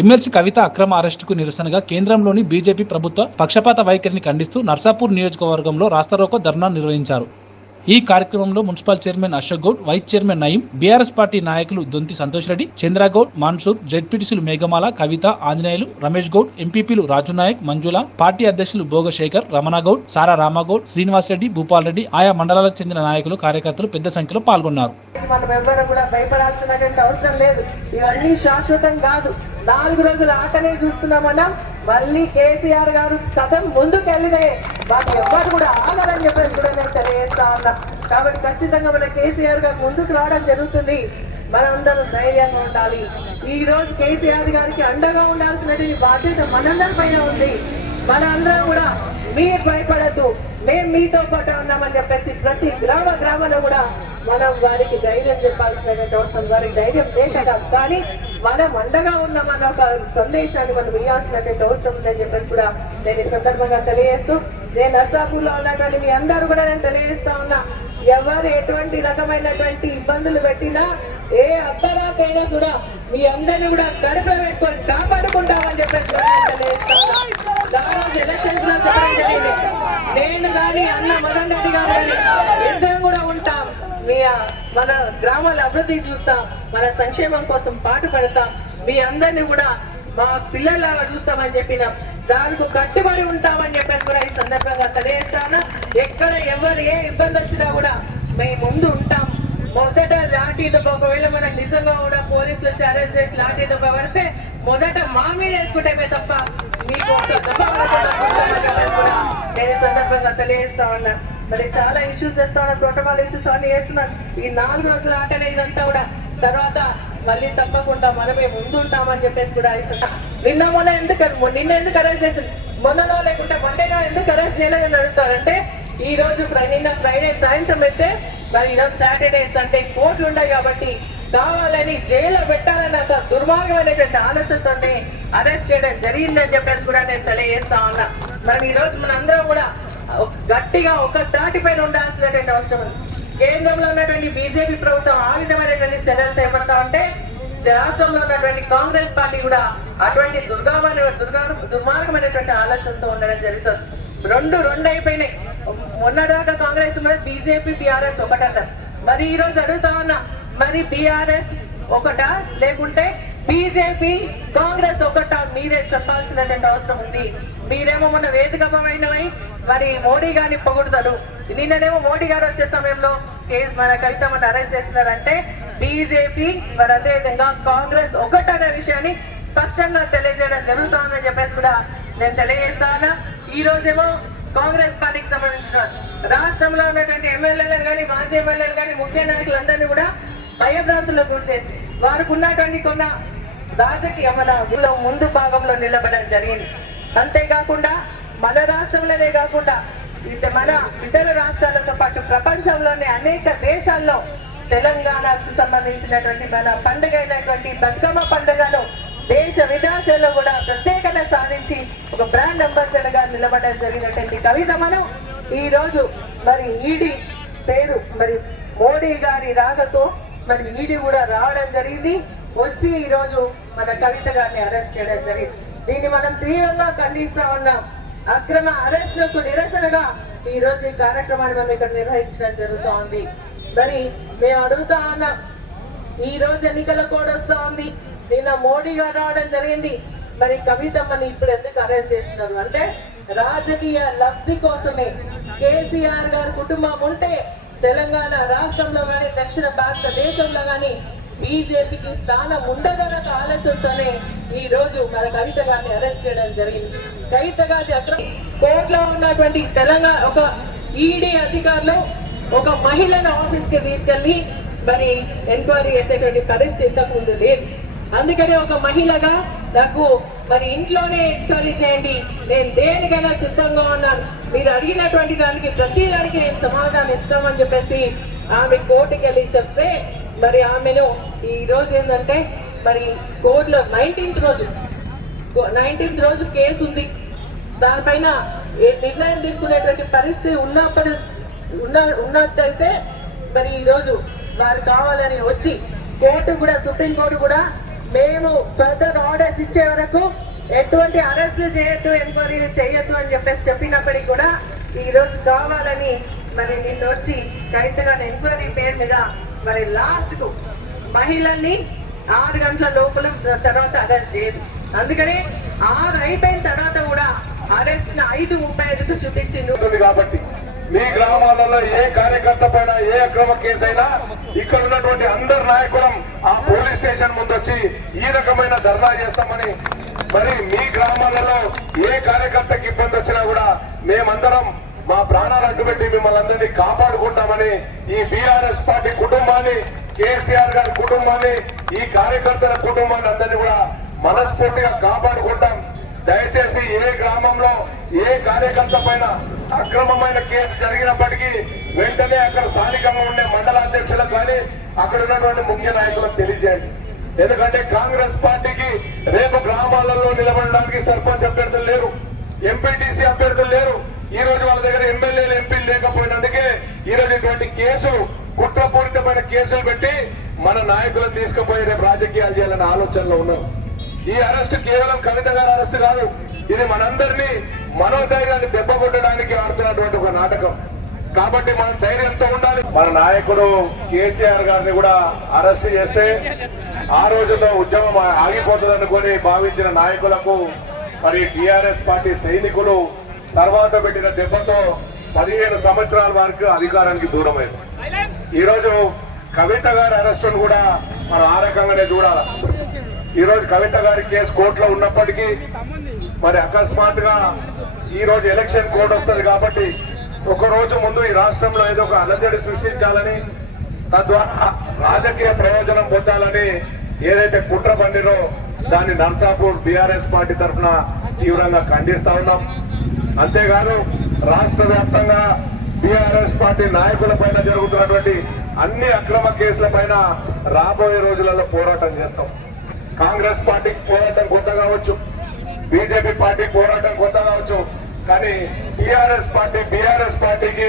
MLC కవిత అక్రమ అరెస్టుకు నిరసనగా కేంద్రంలోని బీజేపీ ప్రభుత్వ పక్షపాత వైఖరిని ఖండిస్తూ నర్సాపూర్ నియోజకవర్గంలో రాస్తారోకో ధర్నా నిర్వహించారు. ఈ కార్యక్రమంలో municipal chairman Ashok Goud, vice chairman Nayeem, BRS party నాయకులు దొంతి సంతోష్ రెడ్డి, చంద్రగౌడ్, మాన్సూర్, జెడ్పీటీసీలు మేఘమాల, కవిత, ఆంజనేయులు, రమేష్ గౌడ్, ఎంపీపీలు రాజు నాయక్, మంజుల, పార్టీ అధ్యక్షులు భోగశేఖర్, రమణగౌడ్, సారా రామగౌడ్, శ్రీనివాస్ రెడ్డి, భూపాల్ రెడ్డి, ఆయా మండలాలకు చెందిన నాయకులు, కార్యకర్తలు పెద్ద సంఖ్యలో పాల్గొన్నారు. ఇవన్నీ శాశ్వతం కాదు. 4 రోజుల ఆటనే చూస్తున్నాం మనం. మళ్ళీ కేసీఆర్ గారు కథం ముందుకెళ్ళిదే వాళ్ళు ఎవ్వరు కూడా ఆగలని చెప్పేసి కూడా నేను తెలియజేస్తా ఉన్నా. కాబట్టి ఖచ్చితంగా మన కేసీఆర్ గారు ముందుకు రావడం జరుగుతుంది. మనందరం ధైర్యంగా ఉండాలి. ఈ రోజు కేసీఆర్ గారికి అండగా ఉండాల్సినటువంటి బాధ్యత మనందరి పైన ఉంది. మనందరం కూడా మీరు భయపడద్దు, మేము మీతో పాటు ఉన్నామని చెప్పేసి ప్రతి గ్రామంలో కూడా మనం వారికి ధైర్యం చెప్పాల్సినటువంటి అవసరం. వారికి ధైర్యం లేక కానీ మనం అండగా ఉన్నామన్న ఒక సందేశాన్ని మనం ఇవ్వాల్సినటువంటి అవసరం ఉందని చెప్పేసి కూడా నేను ఈ సందర్భంగా తెలియజేస్తూ, నేను నర్సాపూర్ లో ఉన్నటువంటి మీ అందరూ కూడా నేను తెలియజేస్తా ఉన్నా, ఎవరు ఎటువంటి రకమైనటువంటి ఇబ్బందులు పెట్టినా ఏ అర్ధరాత్రైనా కూడా మీ అందరినీ కూడా గడపలో పెట్టుకొని కాపాడుకుంటామని చెప్పేసి తెలియజేస్తా ఉన్నా. ఎలక్షన్స్ లో చెప్పడం జరిగింది, నేను కానీ అన్న మదన్ రెడ్డి గారు కానీ ఇద్దరం కూడా ఉంటాం. మన గ్రామాల అభివృద్ధి చూస్తాం, మన సంక్షేమం కోసం పాటు పడతాం, మీ అందరినీ కూడా మా పిల్లల్లాగా చూస్తామని చెప్పిన దానికి కట్టుబడి ఉంటామని చెప్పేసి కూడా ఈ సందర్భంగా తెలియజేస్తాను. ఎక్కడ ఎవరు ఏ ఇబ్బంది వచ్చినా కూడా మేము ముందు ఉంటాం. మొదట లాఠీ దెబ్బ, ఒకవేళ మనం నిజంగా కూడా పోలీసులు వచ్చి అరెస్ట్ చేసి లాఠీ దెబ్బ పడితే మొదట మా మీద వేసుకుంటే తప్ప మీకు కూడా నేను సందర్భంగా తెలియజేస్తా ఉన్నా. మరి చాలా ఇష్యూస్ చేస్తా ఉన్నా, ప్రోటోకాల్ ఇష్యూస్ అన్ని చేస్తున్నారు. ఈ 4 రోజుల ఆటనే ఇదంతా కూడా తర్వాత మళ్ళీ తప్పకుండా మనమే ముందు ఉంటామని చెప్పేసి కూడా నిన్న ఎందుకు అరెస్ట్ చేసింది, మొన్నలో లేకుంటే మొన్నగా ఎందుకు అరెస్ట్ చేయలేదని అడుగుతారంటే, ఈ రోజు నిన్న ఫ్రైడే సాయంత్రం అయితే మరి ఈరోజు సాటర్డే సండే కోర్టులు ఉన్నాయి కాబట్టి కావాలని జైల్లో పెట్టాలన్న ఒక దుర్మార్గమైనటువంటి ఆలోచనతోనే అరెస్ట్ చేయడం జరిగిందని చెప్పేసి కూడా నేను తెలియజేస్తా ఉన్నా. మరి ఈ రోజు మనందరం కూడా గట్టిగా ఒక దాటిపైన ఉండాల్సినటువంటి అవసరం ఉంది. కేంద్రంలో ఉన్నటువంటి బీజేపీ ప్రభుత్వం ఆ విధమైనటువంటి చర్యలు చేపడతా ఉంటే రాష్ట్రంలో ఉన్నటువంటి కాంగ్రెస్ పార్టీ కూడా అటువంటి దుర్మార్గమైనటువంటి ఆలోచనతో ఉండడం జరుగుతుంది. రెండు అయిపోయినాయి. మొన్నదాకా కాంగ్రెస్ బీజేపీ బీఆర్ఎస్ ఒకటన్నారు. మరి ఈ రోజు అడుగుతా ఉన్నా, మరి బీఆర్ఎస్ ఒకటా లేకుంటే బీజేపీ కాంగ్రెస్ ఒకటా? మీరే చెప్పాల్సినటువంటి అవసరం ఉంది. మీరేమో మొన్న వేదికమైనవై మరి మోడీ గారిని పొగుడుతారు. నిన్ననేమో మోడీ గారు వచ్చే సమయంలో మన కవితమ్మని అరెస్ట్ చేస్తున్నారంటే బీజేపీ మరి అదేవిధంగా కాంగ్రెస్ ఒకటనే విషయాన్ని స్పష్టంగా తెలియజేయడం జరుగుతుందని చెప్పేసి కూడా నేను తెలియజేస్తా ఉన్నా. ఈ రోజేమో కాంగ్రెస్ పార్టీకి సంబంధించిన రాష్ట్రంలో ఉన్నటువంటి ఎమ్మెల్యేలను కానీ మాజీ ఎమ్మెల్యేలు కానీ ముఖ్య నాయకులందరినీ కూడా భయభ్రాంతులకు గురి చేసి వారికి ఉన్నటువంటి కొన్న రాజకీయ ముందు భాగంలో నిలబడడం జరిగింది. అంతేకాకుండా మన రాష్ట్రంలోనే కాకుండా మన ఇతర రాష్ట్రాలతో పాటు ప్రపంచంలోని అనేక దేశాల్లో తెలంగాణకు సంబంధించినటువంటి మన పండుగ అయినటువంటి బతుకమ్మ పండుగలో దేశ విదేశాల్లో కూడా ప్రత్యేకత సాధించి ఒక బ్రాండ్ అంబాసిడర్ గా నిలబడడం జరిగినటువంటి కవితమ్మను ఈ రోజు మరి ఈడీ పేరు మరి మోడీ గారి రాకతో మరి ఈడీ కూడా రావడం జరిగింది. వచ్చి ఈ రోజు మన కవిత గారిని అరెస్ట్ చేయడం జరిగింది. దీన్ని మనం తీవ్రంగా ఖండిస్తా ఉన్నాం. అక్రమ అరెస్టులకు నిరసనగా ఈ రోజు ఈ కార్యక్రమాన్ని మనం ఇక్కడ నిర్వహించడం జరుగుతూ ఉంది. మరి మేము అడుగుతా ఉన్నాం, ఈ రోజు ఎన్నికల కోడ్ వస్తా ఉంది. నిన్న మోడీ గారు రావడం జరిగింది. మరి కవితమ్మని ఇప్పుడు ఎందుకు అరెస్ట్ చేస్తున్నారు అంటే రాజకీయ లబ్ధి కోసమే. కేసీఆర్ గారి కుటుంబం ఉంటే తెలంగాణ రాష్ట్రంలో కానీ దక్షిణ భారతదేశంలో కానీ బీజేపీకి స్థానం ఉండదన్న ఆలోచనతోనే ఈ రోజు మన కవిత గారిని అరెస్ట్ చేయడం జరిగింది. కవిత గారి అక్కడ కోర్టులో ఉన్నటువంటి తెలంగాణ ఒక ఈడీ అధికారులు ఒక మహిళను ఆఫీస్ కి తీసుకెళ్లి మరి ఎంక్వైరీ చేసేటువంటి పరిస్థితి ఇంతకు ముందు లేదు. అందుకని ఒక మహిళగా నాకు మరి ఇంట్లోనే ఎంక్వైరీ చేయండి, నేను దేనికైనా సిద్ధంగా ఉన్నాను, మీరు అడిగినటువంటి దానికి ప్రతి దానికి నేను సమాధానం ఇస్తామని చెప్పేసి ఆమె కోర్టుకి వెళ్ళి చెప్తే మరి ఆమెను ఈ రోజు ఏంటంటే మరి కోర్టులో 19th రోజు కేసు ఉంది. దానిపైన నిర్ణయం తీసుకునేటువంటి పరిస్థితి ఉన్నట్టయితే మరి ఈ రోజు వారు కావాలని వచ్చి కోర్టు కూడా సుప్రీంకోర్టు కూడా మేము ఫర్దర్ ఆర్డర్స్ ఇచ్చే వరకు ఎటువంటి అరెస్టులు చేయొద్దు, ఎంక్వైరీలు చేయొద్దు అని చెప్పినప్పటికీ కూడా ఈ రోజు కావాలని మరి నిన్న వచ్చి కరెక్ట్ గా ఎంక్వైరీ పేరు మీద మరి లాస్ట్ కు మహిళల్ని 6 గంటల లోపల తర్వాత అరెస్ట్ చేయదు. అందుకని 6 అయిపోయిన తర్వాత కూడా అరెస్ట్ 5:35కు చూపించింది. కాబట్టి మీ గ్రామాలలో ఏ కార్యకర్త పైన ఏ అక్రమ కేసు అయినా ఇక్కడ ఉన్నటువంటి అందరు నాయకులం ఆ పోలీస్ స్టేషన్ ముందు వచ్చి ఈ రకమైన ధర్నా చేస్తామని, మరి మీ గ్రామాలలో ఏ కార్యకర్తకి ఇబ్బంది వచ్చినా కూడా మేమందరం మా ప్రాణాలు అడ్డుపెట్టి మిమ్మల్ని అందరినీ కాపాడుకుంటామని ఈ బీఆర్ఎస్ పార్టీ కుటుంబాన్ని, కేసీఆర్ గారి కుటుంబాన్ని, ఈ కార్యకర్తల కుటుంబాన్ని అందరినీ కూడా మనస్ఫూర్తిగా కాపాడుకుంటాం. దయచేసి ఏ గ్రామంలో ఏ కార్యకర్త పైన అక్రమమైన కేసు జరిగినప్పటికీ వెంటనే అక్కడ స్థానికంగా ఉండే మండల అధ్యక్షులకు కానీ అక్కడ ఉన్నటువంటి ముఖ్య నాయకులకు తెలియజేయండి. ఎందుకంటే కాంగ్రెస్ పార్టీకి రేపు గ్రామాలలో నిలబడడానికి సర్పంచ్ అభ్యర్థులు లేరు, ఎంపీటీసీ అభ్యర్థులు లేరు. ఈ రోజు వాళ్ళ దగ్గర ఎమ్మెల్యేలు, ఎంపీలు లేకపోయినందుకే ఈ రోజు ఇటువంటి కేసు, కుట్రపూరితమైన కేసులు పెట్టి మన నాయకులను తీసుకుపోయి రేపు రాజకీయాలు చేయాలనే ఆలోచనలో ఉన్నారు. ఈ అరెస్టు కేవలం కవిత గారి అరెస్టు కాదు, ఇది మనందరినీ మనోధైర్యాన్ని దెబ్బకొట్టడానికి ఆడుతున్నటువంటి ఒక నాటకం. కాబట్టి మన ధైర్యంతో ఉండాలి. మన నాయకుడు కేసీఆర్ గారిని కూడా అరెస్ట్ చేస్తే ఆ రోజుతో ఉద్యమం ఆగిపోతుంది అనుకుని భావించిన నాయకులకు మరి టీఆర్ఎస్ పార్టీ సైనికులు తర్వాత పెట్టిన దెబ్బతో 15 సంవత్సరాల వరకు అధికారానికి దూరమైంది. ఈ రోజు కవిత గారి అరెస్టును కూడా మనం ఆ రకంగానే చూడాలి. ఈ రోజు కవిత గారి కేసు కోర్టులో ఉన్నప్పటికీ మరి అకస్మాత్తుగా ఈ రోజు ఎలక్షన్ కోడ్ వస్తుంది కాబట్టి ఒక రోజు ముందు ఈ రాష్ట్రంలో ఏదో ఒక అలజడి సృష్టించాలని, తద్వారా రాజకీయ ప్రయోజనం పొందాలని ఏదైతే కుట్ర పండినో దాన్ని నర్సాపూర్ బీఆర్ఎస్ పార్టీ తరఫున తీవ్రంగా ఖండిస్తా ఉన్నాం. అంతేగాదు రాష్ట్ర వ్యాప్తంగా బీఆర్ఎస్ పార్టీ నాయకుల పైన జరుగుతున్నటువంటి అన్ని అక్రమ కేసుల పైన రాబోయే రోజులలో పోరాటం చేస్తాం. కాంగ్రెస్ పార్టీకి పోరాటం కొత్త కావచ్చు, బీజేపీ పార్టీ పోరాటం కొత్త కావచ్చు, కానీ బీఆర్ఎస్ పార్టీకి